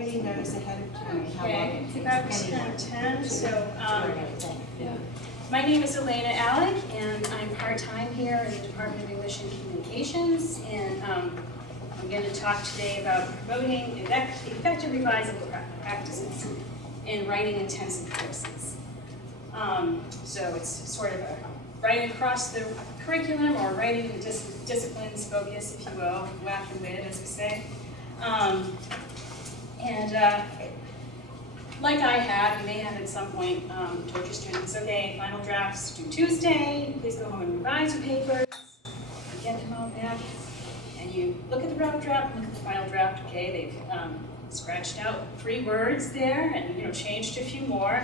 everybody knows ahead of time how long Okay, it it's takes. about Anyone. 10:10, so my name is Allana, and I'm part-time here in the Department of English and Communications, and I'm going to talk today about promoting effective revising practices in writing-intensive courses. So it's sort of a writing across the curriculum, or writing in the disciplines focus, if you will, whack and wit, as we say. Like I have, you may have at some point told your students, okay, final drafts due Tuesday, please go home and revise your papers. You get them all back, and you look at the rough draft, look at the final draft, okay, they've scratched out 3 words there, and changed a few more,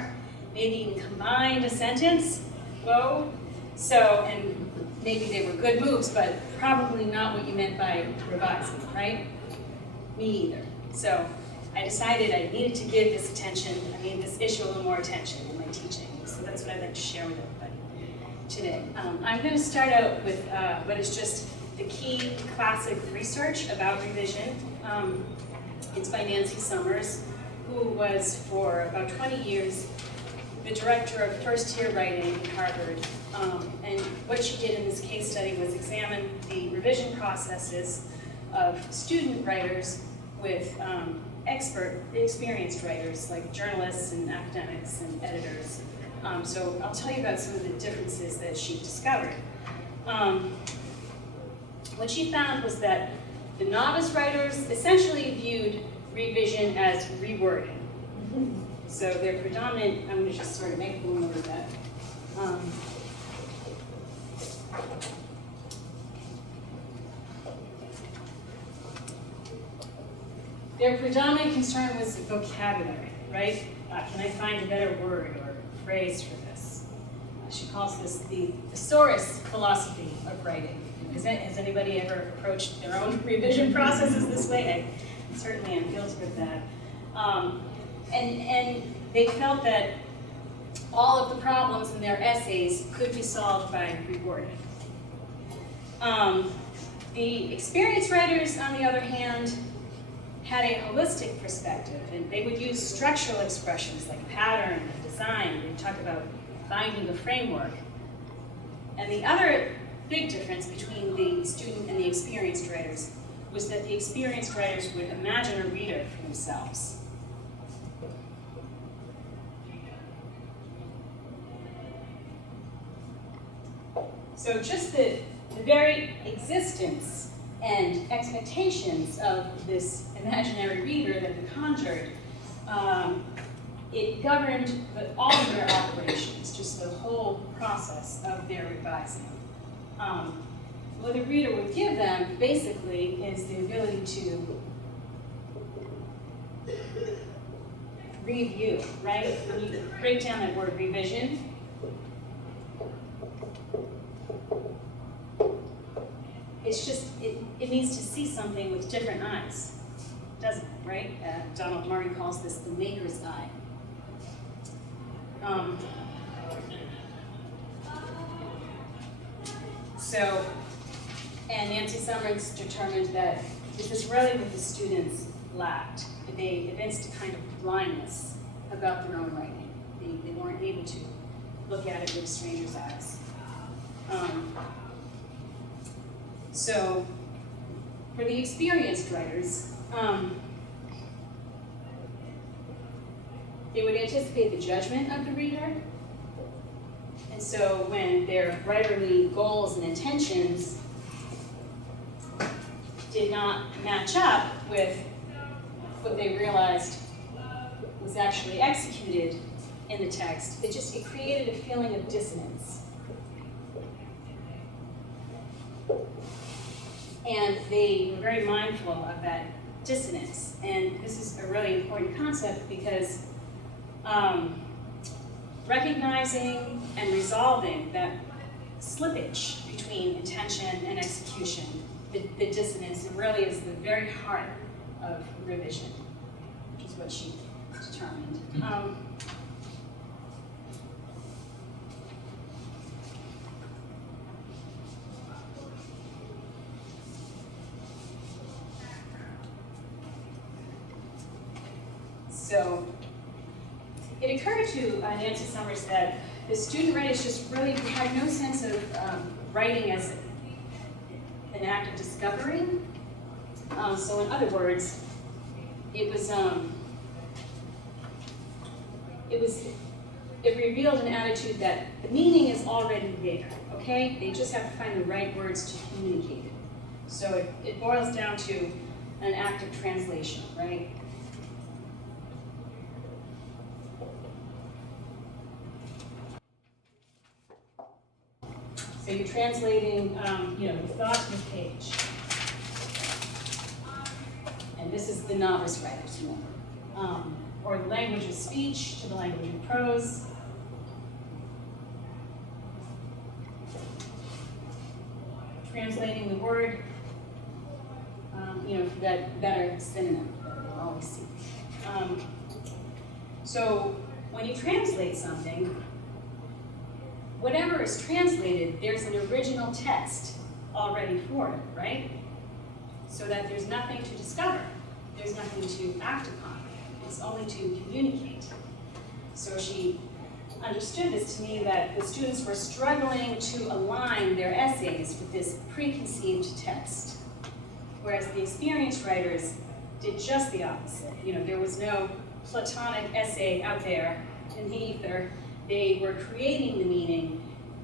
maybe even combined a sentence, whoa. So, and maybe they were good moves, but probably not what you meant by revising, right? Me either. So I decided I needed to give this issue a little more attention in my teaching. So that's what I'd like to share with everybody today. I'm going to start out with what is just the key classic research about revision. It's by Nancy Summers, who was for about 20 years the director of first-year writing at Harvard. And what she did in this case study was examine the revision processes of student writers with experienced writers like journalists and academics and editors. So I'll tell you about some of the differences that she discovered. What she found was that the novice writers essentially viewed revision as rewording. So their predominant, I'm going to just sort of make a little note of that. Their predominant concern was vocabulary, right? Can I find a better word or phrase for this? She calls this the thesaurus philosophy of writing. Has anybody ever approached their own revision processes this way? I certainly am guilty of that. And they felt that all of the problems in their essays could be solved by rewording. The experienced writers, on the other hand, had a holistic perspective, and they would use structural expressions like pattern and design. They talk about finding a framework. And the other big difference between the student and the experienced writers was that the experienced writers would imagine a reader for themselves. So just the very existence and expectations of this imaginary reader that they conjured, it governed all of their operations, just the whole process of their revising. What the reader would give them, basically, is the ability to review, right? When you break down that word revision, it's just, it needs to see something with different eyes, doesn't it, right? Donald Murray calls this the maker's eye. And Nancy Summers determined that this is really what the students lacked. They evinced a kind of blindness about their own writing. They weren't able to look at it with a stranger's eyes. So, for the experienced writers, they would anticipate the judgment of the reader. And so when their writerly goals and intentions did not match up with what they realized was actually executed in the text, it created a feeling of dissonance. And they were very mindful of that dissonance. And this is a really important concept because recognizing and resolving that slippage between intention and execution, the dissonance, it really is the very heart of revision, which is what she determined. So it occurred to Nancy Summers that the student writers just really had no sense of writing as an act of discovering. So in other words, it revealed an attitude that the meaning is already there, okay? They just have to find the right words to communicate it. So it boils down to an act of translation, right? So you're translating, the thought to the page. And this is the novice writer's norm. Or the language of speech to the language of prose. Translating the word, for that better synonym that we'll always see. So when you translate something, whatever is translated, there's an original text already for it, right? So that there's nothing to discover. There's nothing to act upon. It's only to communicate. So she understood this to mean that the students were struggling to align their essays with this preconceived text, whereas the experienced writers did just the opposite. There was no Platonic essay out there in the ether. They were creating the meaning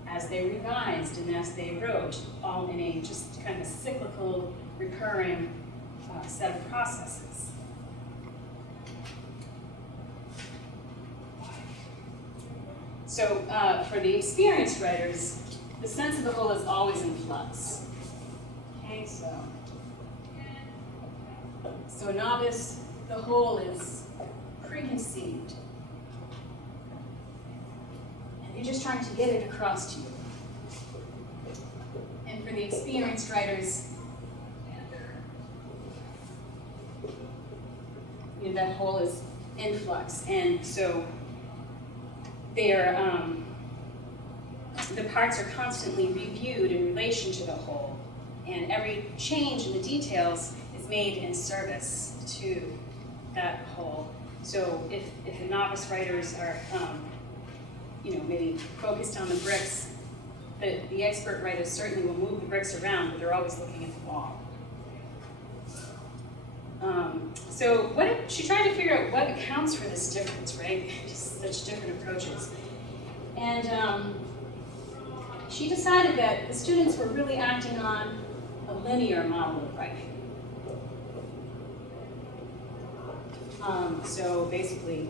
as they revised and as they wrote, all in a just kind of cyclical, recurring set of processes. So for the experienced writers, the sense of the whole is always in flux. Okay, so a novice, the whole is preconceived. And you're just trying to get it across to you. And for the experienced writers, that whole is in flux. And so the parts are constantly reviewed in relation to the whole, and every change in the details is made in service to that whole. So if the novice writers are, maybe focused on the bricks, the expert writers certainly will move the bricks around, but they're always looking at the wall. So she tried to figure out what accounts for this difference, right? Just such different approaches. And she decided that the students were really acting on a linear model of writing. So basically,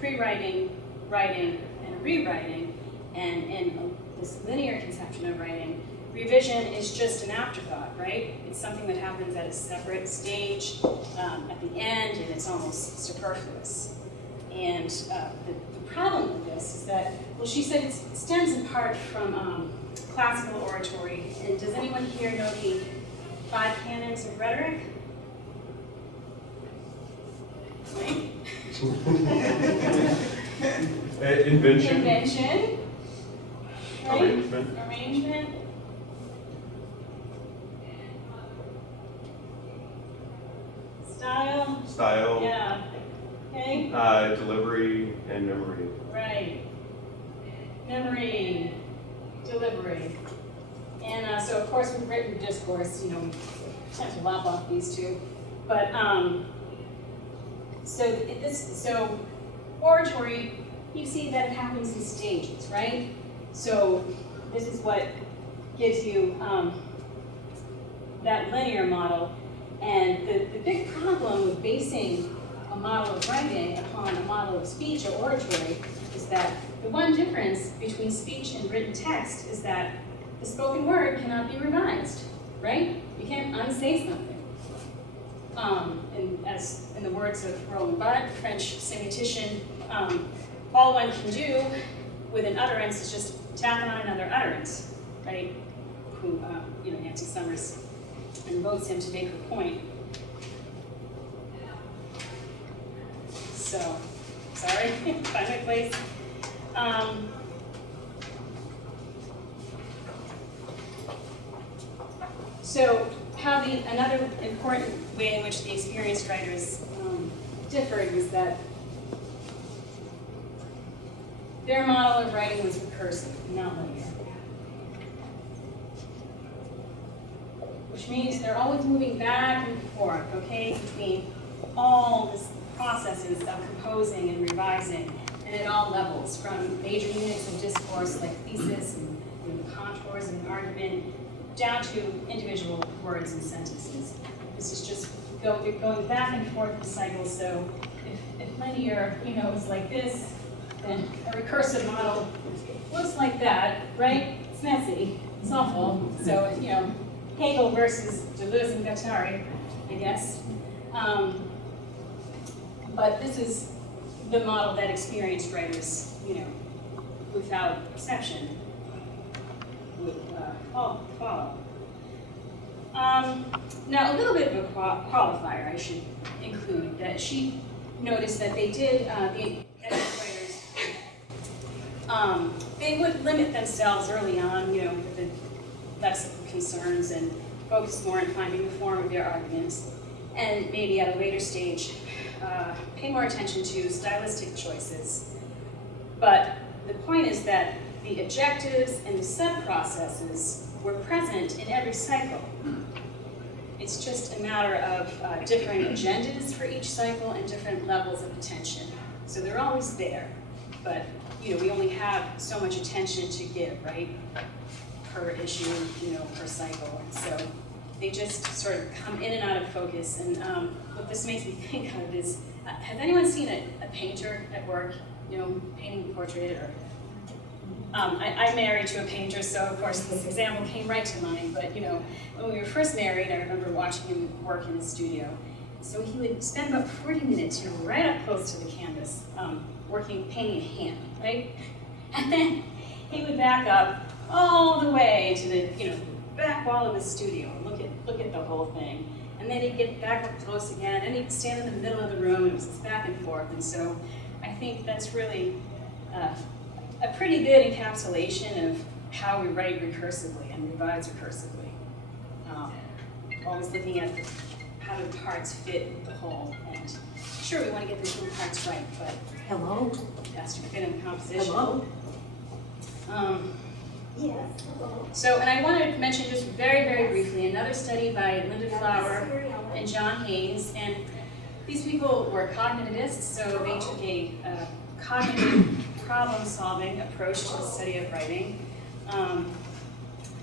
pre-writing, writing, and rewriting, and in this linear conception of writing, revision is just an afterthought, right? It's something that happens at a separate stage at the end, and it's almost superfluous. And the problem with this is that, well, she said it stems in part from classical oratory. And does anyone here know the 5 canons of rhetoric? Right? Invention. Right? Arrangement. Style. Yeah. Okay. Delivery and memory. Right. Memory, delivery. And so, of course, with written discourse, we tend to lop off these two. But so oratory, you see that it happens in stages, right? So this is what gives you that linear model. And the big problem with basing a model of writing upon a model of speech or oratory is that the one difference between speech and written text is that the spoken word cannot be revised, right? You can't unsay something. And as in the words of Roland Barthes, the French semioticician, all one can do with an utterance is just tap on another utterance, right? Who, Nancy Summers invokes him to make her point. So, sorry, find my place. So, another important way in which the experienced writers differed was that their model of writing was recursive, not linear. Which means they're always moving back and forth, okay, between all these processes of composing and revising, and at all levels, from major units of discourse like thesis and contours of an argument, down to individual words and sentences. This is just going back and forth in cycles. So if linear, is like this, then a recursive model looks like that, right? It's messy, it's awful. So Hegel versus Deleuze and Guattari, I guess. But this is the model that experienced writers, without exception, would follow. Now, a little bit of a qualifier I should include, that she noticed that they did, the writers, they would limit themselves early on, with the lexical concerns and focus more on finding the form of their arguments, and maybe at a later stage, pay more attention to stylistic choices. But the point is that the objectives and the sub-processes were present in every cycle. It's just a matter of different agendas for each cycle and different levels of attention. So they're always there, but we only have so much attention to give, right? Per issue, per cycle. And so they just sort of come in and out of focus. And what this makes me think of is, has anyone seen a painter at work, painting a portrait? Or I'm married to a painter, so of course this example came right to mind. But when we were first married, I remember watching him work in the studio. So he would spend about 40 minutes, right up close to the canvas, painting a hand, right? And then he would back up all the way to the back wall of the studio and look at the whole thing. And then he'd get back up close again, and he'd stand in the middle of the room, and it was back and forth. And so I think that's really a pretty good encapsulation of how we write recursively and revise recursively. Always looking at how the parts fit the whole. And sure, we want to get the little parts right, but Hello? it has to fit in the composition. Hello? Yes. So, and I want to mention just very, very briefly another study by Linda Flower and John Hayes. And these people were cognitivists, so they took a cognitive problem-solving approach to the study of writing.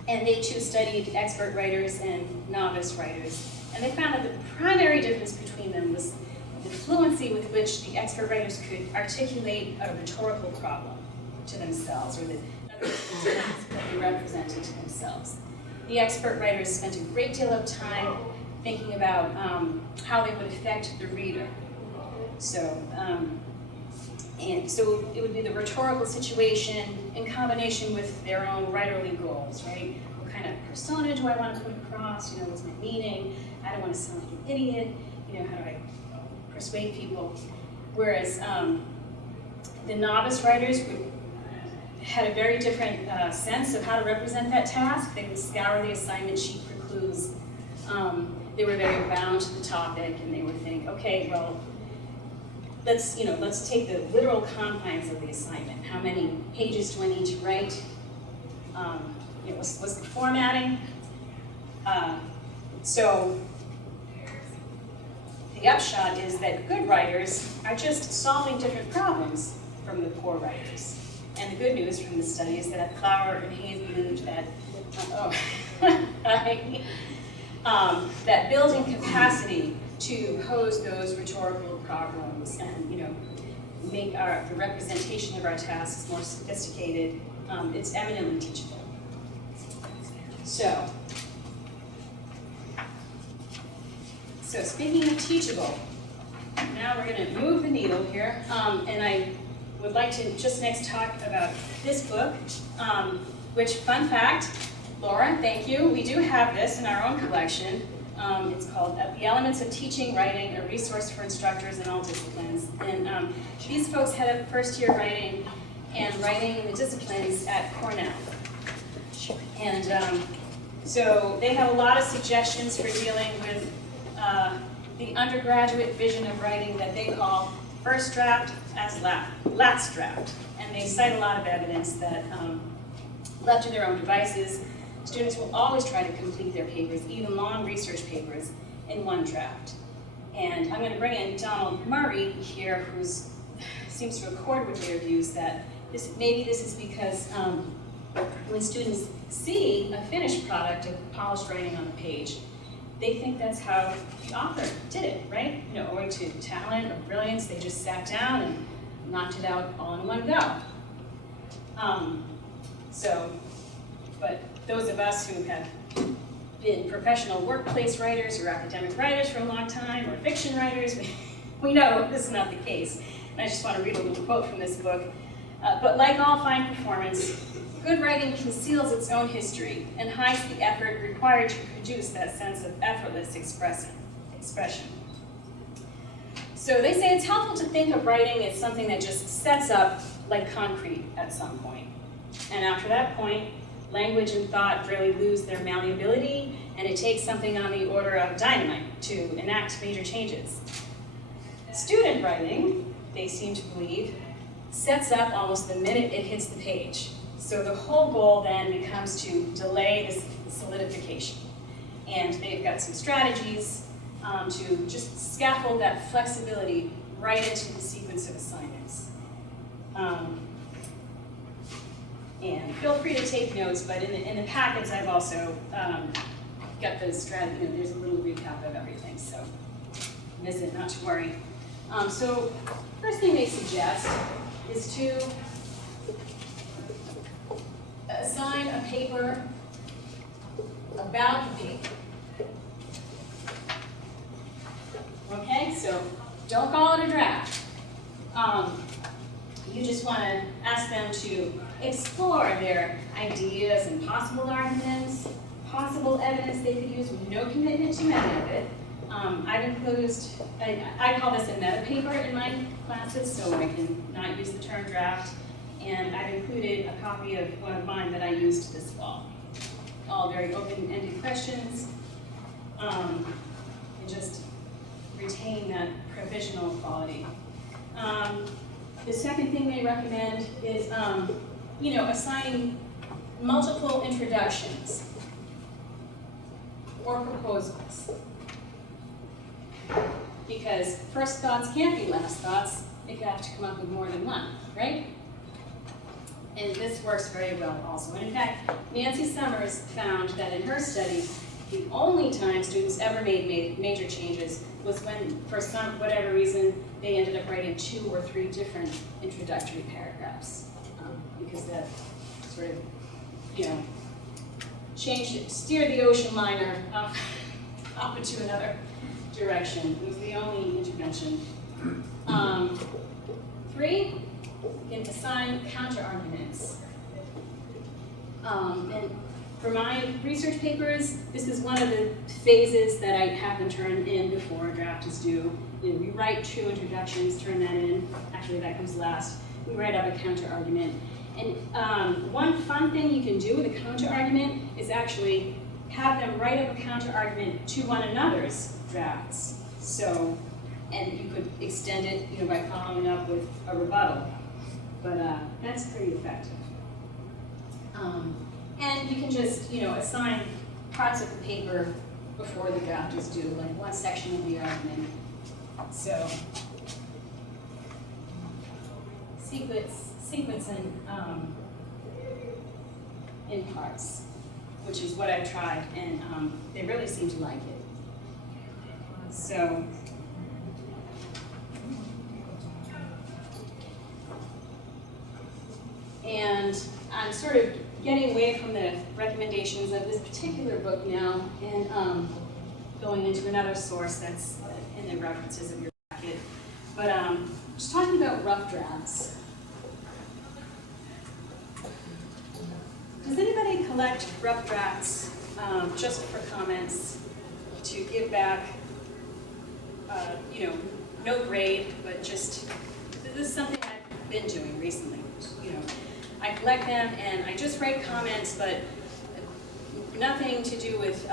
And they too studied expert writers and novice writers. And they found that the primary difference between them was the fluency with which the expert writers could articulate a rhetorical problem to themselves, or the task that they represented to themselves. The expert writers spent a great deal of time thinking about how they would affect the reader. So, and so it would be the rhetorical situation in combination with their own writerly goals, right? What kind of persona do I want to put across? What's my meaning? I don't want to sound like an idiot. How do I persuade people? Whereas the novice writers had a very different sense of how to represent that task. They would scour the assignment sheet for clues. They were very bound to the topic, and they would think, okay, well, let's take the literal confines of the assignment. How many pages do I need to write? What's the formatting? So the upshot is that good writers are just solving different problems from the poor writers. And the good news from the study is that Flower and Hayes believed that, that building capacity to pose those rhetorical problems and make the representation of our tasks more sophisticated, it's eminently teachable. So speaking of teachable, now we're going to move the needle here, and I would like to just next talk about this book, which, fun fact, Laura, thank you, we do have this in our own collection. It's called The Elements of Teaching Writing, a resource for instructors in all disciplines. And these folks had a first-year writing and writing in the disciplines at Cornell. And so they have a lot of suggestions for dealing with the undergraduate vision of writing that they call first draft as last draft. And they cite a lot of evidence that left to their own devices, students will always try to complete their papers, even long research papers, in one draft. And I'm going to bring in Donald Murray here, who seems to accord with their views that maybe this is because when students see a finished product of polished writing on the page, they think that's how the author did it, right? You know, owing to talent or brilliance, they just sat down and knocked it out all in one go. But those of us who have been professional workplace writers or academic writers for a long time, or fiction writers, we know this is not the case. And I just want to read a little quote from this book. But like all fine performance, good writing conceals its own history and hides the effort required to produce that sense of effortless expression. So they say it's helpful to think of writing as something that just sets up like concrete at some point. And after that point, language and thought really lose their malleability, and it takes something on the order of dynamite to enact major changes. Student writing, they seem to believe, sets up almost the minute it hits the page. So the whole goal then becomes to delay this solidification. And they've got some strategies to just scaffold that flexibility right into the sequence of assignments. And feel free to take notes, but in the packets I've also got the strategy, there's a little recap of everything, so miss it, not to worry. So first thing they suggest is to assign a paper about the paper. Okay, so don't call it a draft. You just want to ask them to explore their ideas and possible arguments, possible evidence they could use with no commitment to any of it. I call this a meta paper in my classes, so I can not use the term draft. And I've included a copy of one of mine that I used this fall. All very open-ended questions, and just retain that provisional quality. The second thing they recommend is, assigning multiple introductions or proposals. Because first thoughts can't be last thoughts. They could have to come up with more than one, right? And this works very well also. And in fact, Nancy Summers found that in her study, the only time students ever made major changes was when, for whatever reason, they ended up writing 2 or 3 different introductory paragraphs. Because that sort of, steered the ocean liner up into another direction. It was the only intervention. 3, you can assign counter-arguments. And for my research papers, this is one of the phases that I have them turn in before a draft is due. We write 2 introductions, turn that in. Actually, that comes last. We write up a counter-argument. And one fun thing you can do with a counter-argument is actually have them write up a counter-argument to one another's drafts. So, and you could extend it, by following up with a rebuttal. But that's pretty effective. And you can just, assign parts of the paper before the draft is due, like one section of the argument. So, sequence in parts, which is what I tried, and they really seem to like it. So, and I'm sort of getting away from the recommendations of this particular book now, and going into another source that's in the references of your packet. But just talking about rough drafts. Does anybody collect rough drafts just for comments, to give back, no grade, but just, this is something I've been doing recently. I collect them and I just write comments, but nothing to do with,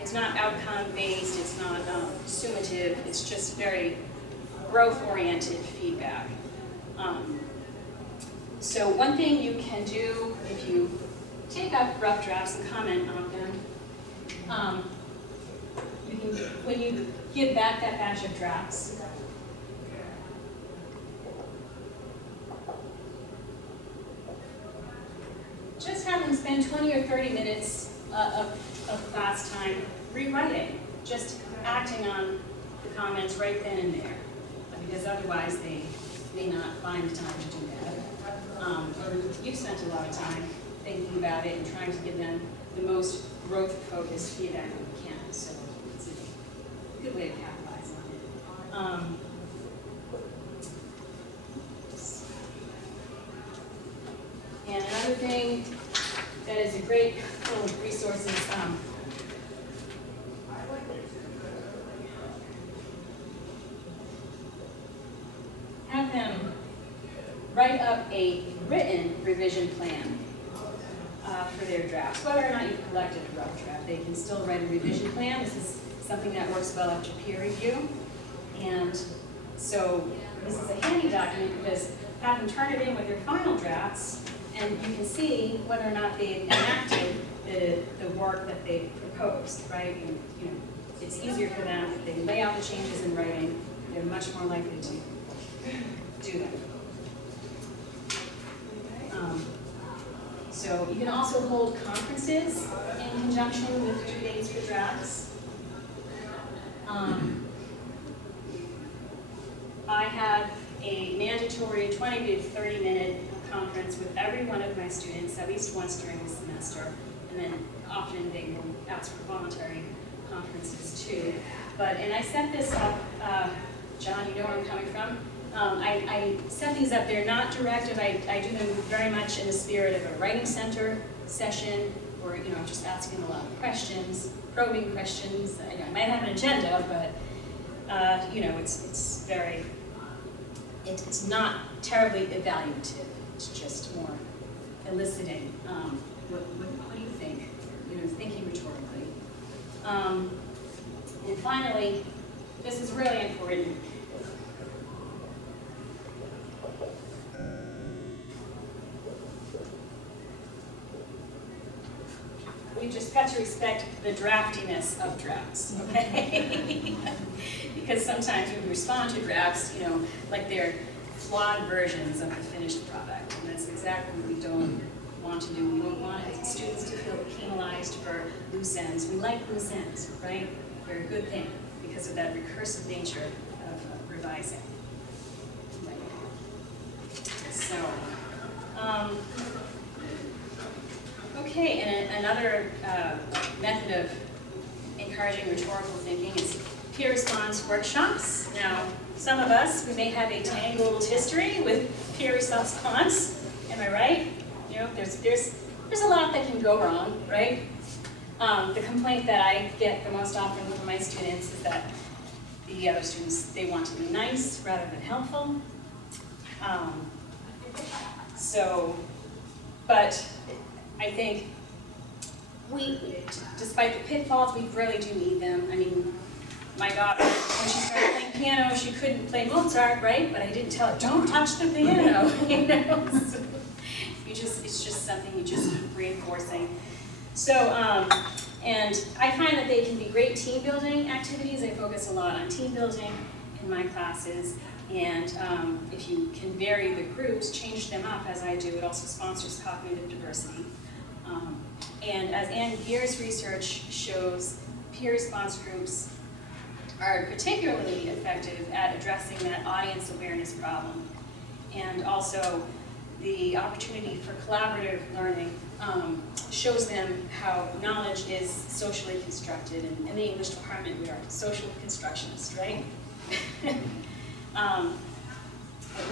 it's not outcome-based, it's not summative, it's just very growth-oriented feedback. So one thing you can do if you take up rough drafts and comment on them, you can, when you give back that batch of drafts, just have them spend 20 or 30 minutes of class time rewriting, just acting on the comments right then and there, because otherwise they may not find the time to do that. And you've spent a lot of time thinking about it and trying to give them the most growth-focused feedback that we can, so it's a good way to capitalize on it. And another thing that is a great little resource is have them write up a written revision plan for their drafts. Whether or not you've collected a rough draft, they can still write a revision plan. This is something that works well after peer review. And so this is a handy document because have them turn it in with their final drafts, and you can see whether or not they've enacted the work that they proposed, right? And, you know, it's easier for them if they lay out the changes in writing. They're much more likely to do them. So you can also hold conferences in conjunction with due dates for drafts. I have a mandatory 20 to 30 minute conference with every one of my students at least once during the semester, and then often they will ask for voluntary conferences too. And I set this up, John, you know where I'm coming from? I set these up, they're not directive, I do them very much in the spirit of a writing center session, or I'm just asking a lot of questions, probing questions. I might have an agenda, but it's not terribly evaluative. It's just more eliciting. What do you think? Thinking rhetorically. And finally, this is really important. We just got to respect the draftiness of drafts, okay? Because sometimes when we respond to drafts, like they're flawed versions of the finished product, and that's exactly what we don't want to do. We don't want students to feel penalized for loose ends. We like loose ends, right? They're a good thing because of that recursive nature of revising. So, okay, and another method of encouraging rhetorical thinking is peer response workshops. Now, some of us, we may have a tangled history with peer response. Am I right? There's a lot that can go wrong, right? The complaint that I get the most often from my students is that the other students, they want to be nice rather than helpful. But I think despite the pitfalls, we really do need them. I mean, my daughter, when she started playing piano, she couldn't play Mozart, right? But I didn't tell her, don't touch the piano, So it's just something you just keep reinforcing. So, and I find that they can be great team building activities. I focus a lot on team building in my classes. And if you can vary the groups, change them up as I do, it also sponsors cognitive diversity. And as Ann Geer's research shows, peer response groups are particularly effective at addressing that audience awareness problem. And also, the opportunity for collaborative learning shows them how knowledge is socially constructed. And in the English department, we are social constructionists, right?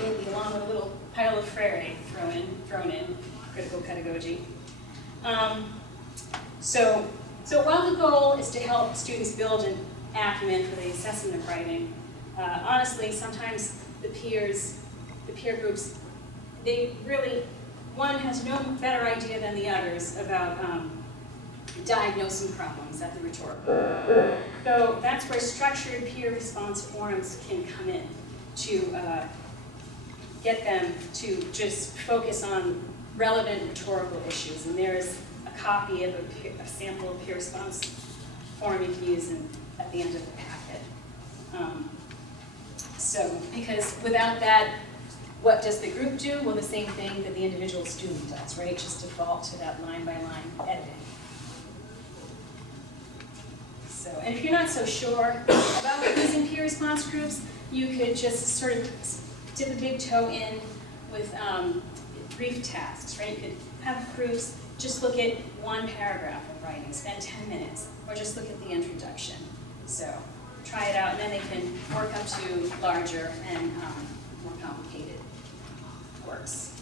Maybe along with a little pile of Freire thrown in, critical pedagogy. So while the goal is to help students build an acumen for the assessment of writing, honestly, sometimes the peer groups, they really, one has no better idea than the others about diagnosing problems at the rhetorical. So that's where structured peer response forums can come in to get them to just focus on relevant rhetorical issues. And there is a copy of a sample peer response form you can use at the end of the packet. So, because without that, what does the group do? Well, the same thing that the individual student does, right? Just default to that line-by-line editing. So, and if you're not so sure about using peer response groups, you could just sort of dip a big toe in with brief tasks, right? You could have groups just look at one paragraph of writing, spend 10 minutes, or just look at the introduction. So try it out, and then they can work up to larger and more complicated works.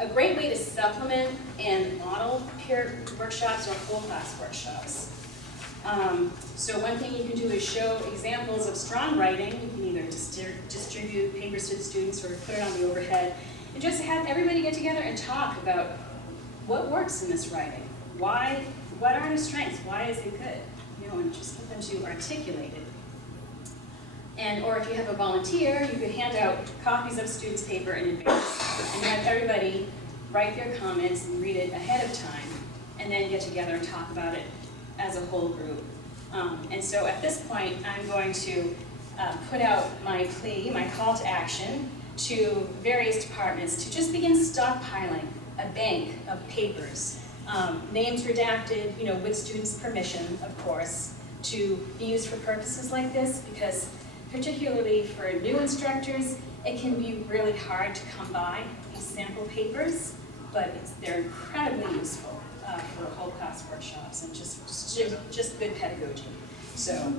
A great way to supplement and model peer workshops or whole class workshops. So one thing you can do is show examples of strong writing. You can either distribute papers to the students or put it on the overhead, and just have everybody get together and talk about what works in this writing. Why? What are the strengths? Why is it good? You know, and just get them to articulate it. And, or if you have a volunteer, you could hand out copies of students' paper in advance and have everybody write their comments and read it ahead of time, and then get together and talk about it as a whole group. And so at this point, I'm going to put out my plea, my call to action to various departments to just begin stockpiling a bank of papers, names redacted, you know, with students' permission, of course, to be used for purposes like this, because particularly for new instructors, it can be really hard to come by these sample papers, but they're incredibly useful for whole class workshops and just good pedagogy. So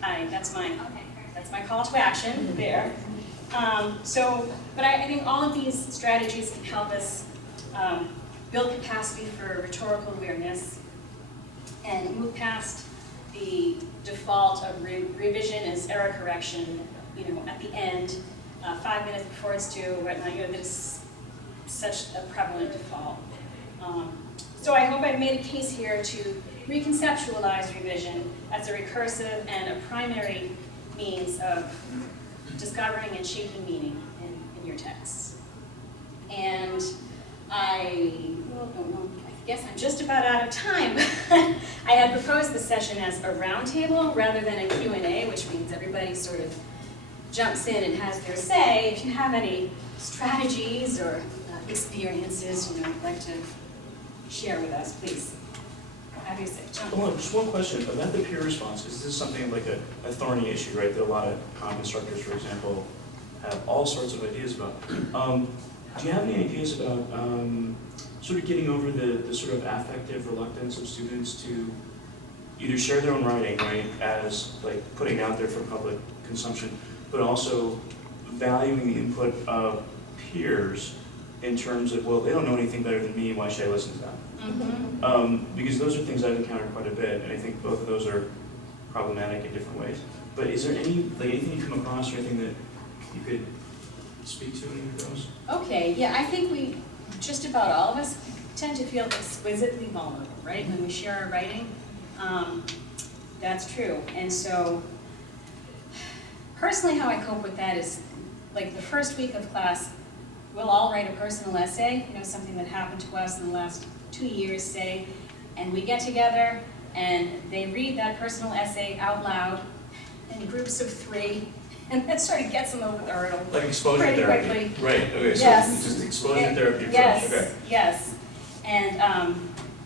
that's my call to action there. But I think all of these strategies can help us build capacity for rhetorical awareness and move past the default of revision as error correction, you know, at the end, 5 minutes before it's due, whatnot. You know, that's such a prevalent default. So I hope I've made a case here to reconceptualize revision as a recursive and a primary means of discovering and shaping meaning in your texts. And I guess I'm just about out of time. I had proposed this session as a roundtable rather than a Q&A, which means everybody sort of jumps in and has their say. If you have any strategies or experiences, you know, you'd like to share with us, please. Have your say. John. Hold on, just one question about the peer response, because this is something like a thorny issue, right, that a lot of comm instructors, for example, have all sorts of ideas about. Do you have any ideas about sort of getting over the sort of affective reluctance of students to either share their own writing, right, as like putting out there for public consumption, but also valuing the input of peers in terms of, well, they don't know anything better than me, why should I listen to them? Mm-hmm. Because those are things I've encountered quite a bit, and I think both of those are problematic in different ways. But is there anything you come across or anything that you could speak to any of those? Okay, yeah, I think we, just about all of us, tend to feel exquisitely vulnerable, right, when we share our writing. That's true. And so, personally, how I cope with that is, like, the first week of class, we'll all write a personal essay, you know, something that happened to us in the last 2 years, say, and we get together and they read that personal essay out loud in groups of 3, and that sort of gets them over the hurdle. Like exposure pretty therapy. quickly. Right, okay, so Yes. just exposure therapy approach, Yes, okay. yes. And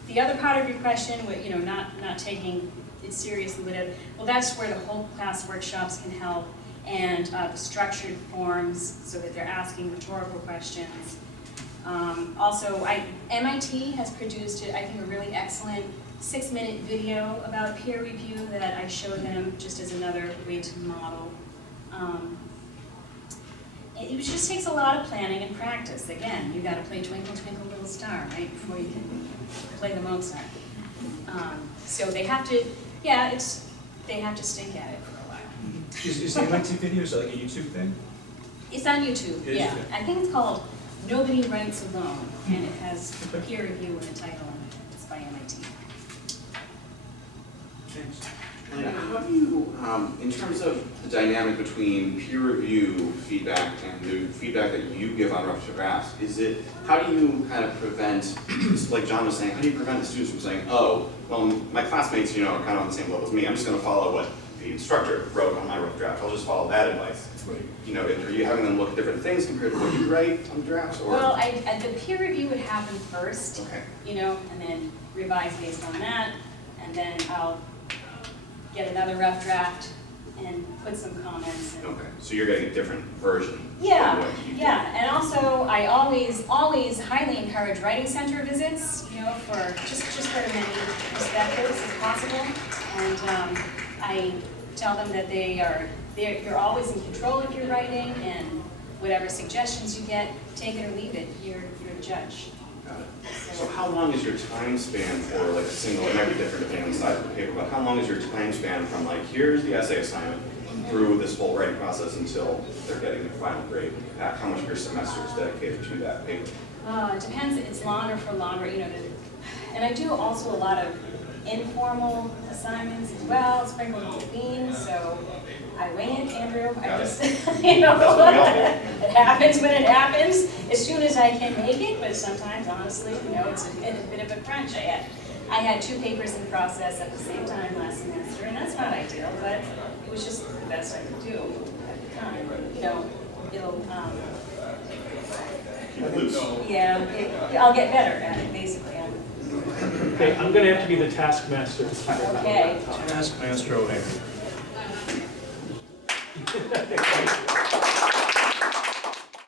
the other part of your question, you know, not taking it seriously, well, that's where the whole class workshops can help, and the structured forms so that they're asking rhetorical questions. Also, MIT has produced, I think, a really excellent 6-minute video about peer review that I show them just as another way to model. It just takes a lot of planning and practice. Again, you got to play Twinkle, Twinkle, Little Star, right, before you can play the Mozart. So they have to, yeah, they have to stink at it for a while. Is the MIT video, is that like a YouTube thing? It's on YouTube, It is, yeah. okay. I think it's called Nobody Writes Alone, and it has peer review in the title, and it's by MIT. Thanks. And how do you, in terms of the dynamic between peer review feedback and the feedback that you give on rough drafts, how do you kind of prevent, like John was saying, how do you prevent the students from saying, oh, well, my classmates, are kind of on the same level as me, I'm just going to follow what the instructor wrote on my rough draft, I'll just follow that advice. Right. Are you having them look at different things compared to what you write on the drafts, or? Well, the peer review would happen first, Okay. and then revise based on that, and then I'll get another rough draft and put some comments in. Okay, so you're getting a different version. Yeah, of what you do. yeah, and also I always highly encourage writing center visits, for just for as many perspectives as possible. And I tell them that you're always in control of your writing, and whatever suggestions you get, take it or leave it. You're the judge. Got it. So how long is your time span for like a single, it might be different depending on the size of the paper, but how long is your time span from like, here's the essay assignment through this whole writing process until they're getting their final grade? How much of your semester is dedicated to that paper? It depends. It's longer for longer, and I do also a lot of informal assignments as well, sprinkled with beans, so I wing it, Andrew. I just, That's what we all do. it happens when it happens, as soon as I can make it, but sometimes, honestly, it's a bit of a crunch. I had 2 papers in process at the same time last semester, and that's not ideal, but it was just the best I could do at the time. It'll, Keep it loose. I'll get better at it, basically. Okay, I'm going to have to be the taskmaster to keep it. Okay. Taskmaster over here.